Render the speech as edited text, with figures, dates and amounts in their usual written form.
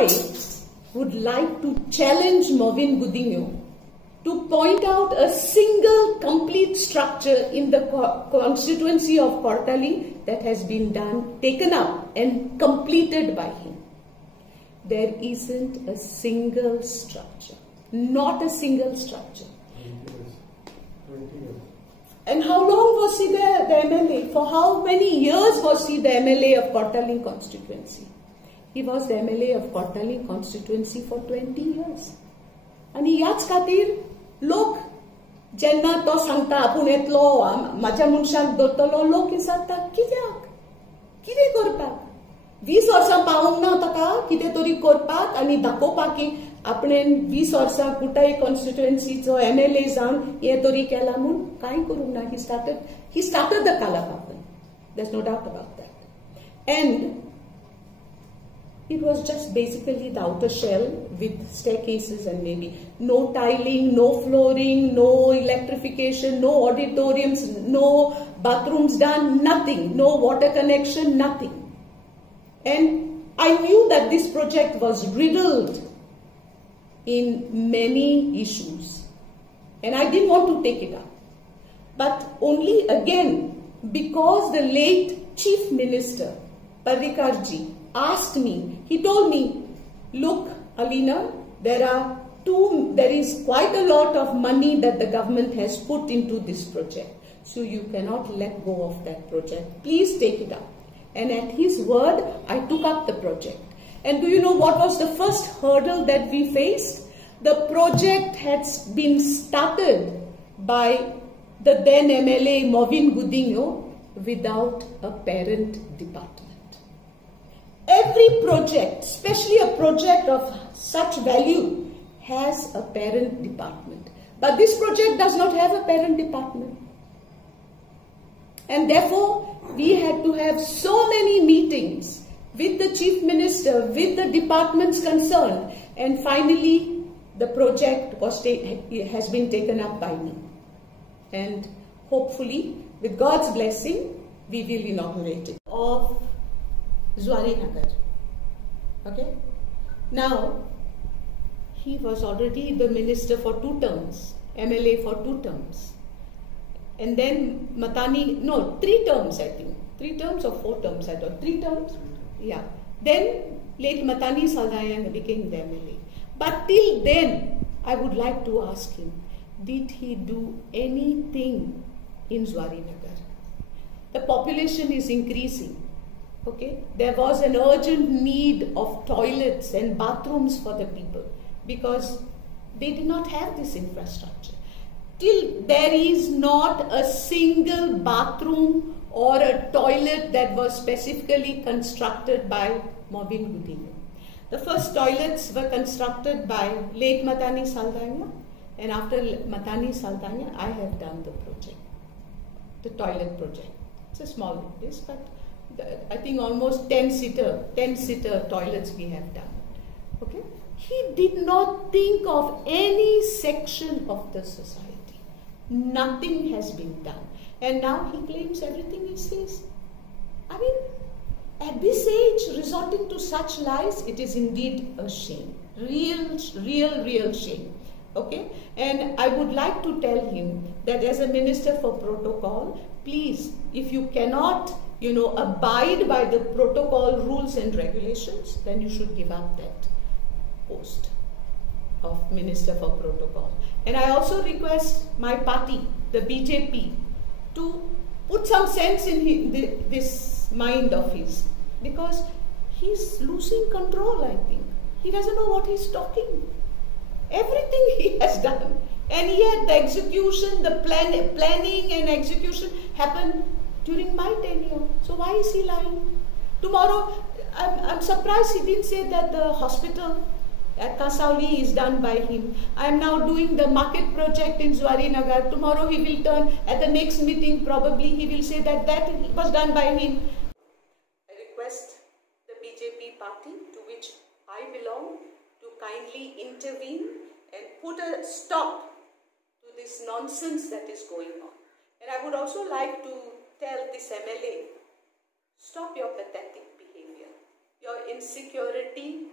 I would like to challenge Mobin Gudinho to point out a single complete structure in the constituency of Kortali that has been taken up and completed by him. There isn't a single structure, not a single structure. 20 years. And how long was he there, the MLA? For how many years was he the MLA of Kortali constituency? He was the MLA of Kortali constituency for 20 years. आणि याच खातीर लोक जेन्ना तो सांगता आपूण येतलो म्हाज्या मनशाक दवरतलो लोक विचारता कित्याक कितें करपाक 20 वर्सां पावूंक ना ताका कितें तरी करपाक आनी दाखोवपाक की आपणेन 20 वर्सां कुटाय कॉन्स्टिट्युएन्सीचो MLA जावन हें तरी केलां म्हूण कांय करूंक ना. He started the Kalapavan. There's no doubt about that. And it was just basically the outer shell with staircases and maybe no tiling, no flooring, no electrification, no auditoriums, no bathrooms done, nothing, no water connection, nothing. And I knew that this project was riddled in many issues. And I didn't want to take it up. But only again, because the late Chief Minister, Parrikarji, asked me, he told me, look, Alina, there is quite a lot of money that the government has put into this project. So you cannot let go of that project. Please take it up. And at his word, I took up the project. And do you know what was the first hurdle that we faced? The project had been started by the then MLA Mobin Gudinho without a parent department. Every project, especially a project of such value, has a parent department. But this project does not have a parent department. And therefore, we had to have so many meetings with the Chief Minister, with the departments concerned, and finally, the project has been taken up by me. And hopefully, with God's blessing, we will inaugurate it. Of Zuari Nagar. Okay? Now, he was already the minister for 2 terms, MLA for 2 terms. And then Matani, no, 3 terms I think. 3 terms or 4 terms I thought. 3 terms? Yeah. Then late Matani Saldaya became the MLA. But till then, I would like to ask him, did he do anything in Zuari Nagar? The population is increasing. Okay, there was an urgent need of toilets and bathrooms for the people because they did not have this infrastructure. Till there is not a single bathroom or a toilet that was specifically constructed by Mobin Gudinho. The first toilets were constructed by late Matani Saldanya, and after Matani Saldanya, I have done the project, the toilet project. It's a small list, but I think almost 10-seater toilets we have done. Okay? He did not think of any section of the society. Nothing has been done. And now he claims everything is his. I mean, at this age, resorting to such lies, it is indeed a shame. Real shame. Okay? And I would like to tell him that as a Minister for Protocol, please, if you cannot abide by the protocol rules and regulations, then you should give up that post of Minister for Protocol. And I also request my party, the BJP, to put some sense in this mind of his, because he's losing control, I think. He doesn't know what he's talking. Everything he has done. And yet the execution, the planning and execution happened during my tenure. So why is he lying? Tomorrow, I'm surprised he didn't say that the hospital at Kasauli is done by him. I'm now doing the market project in Zuari Nagar. Tomorrow he will turn, at the next meeting probably he will say that was done by him. I request the BJP party to which I belong to kindly intervene and put a stop to this nonsense that is going on. And I would also like to tell this MLA, stop your pathetic behavior. Your insecurity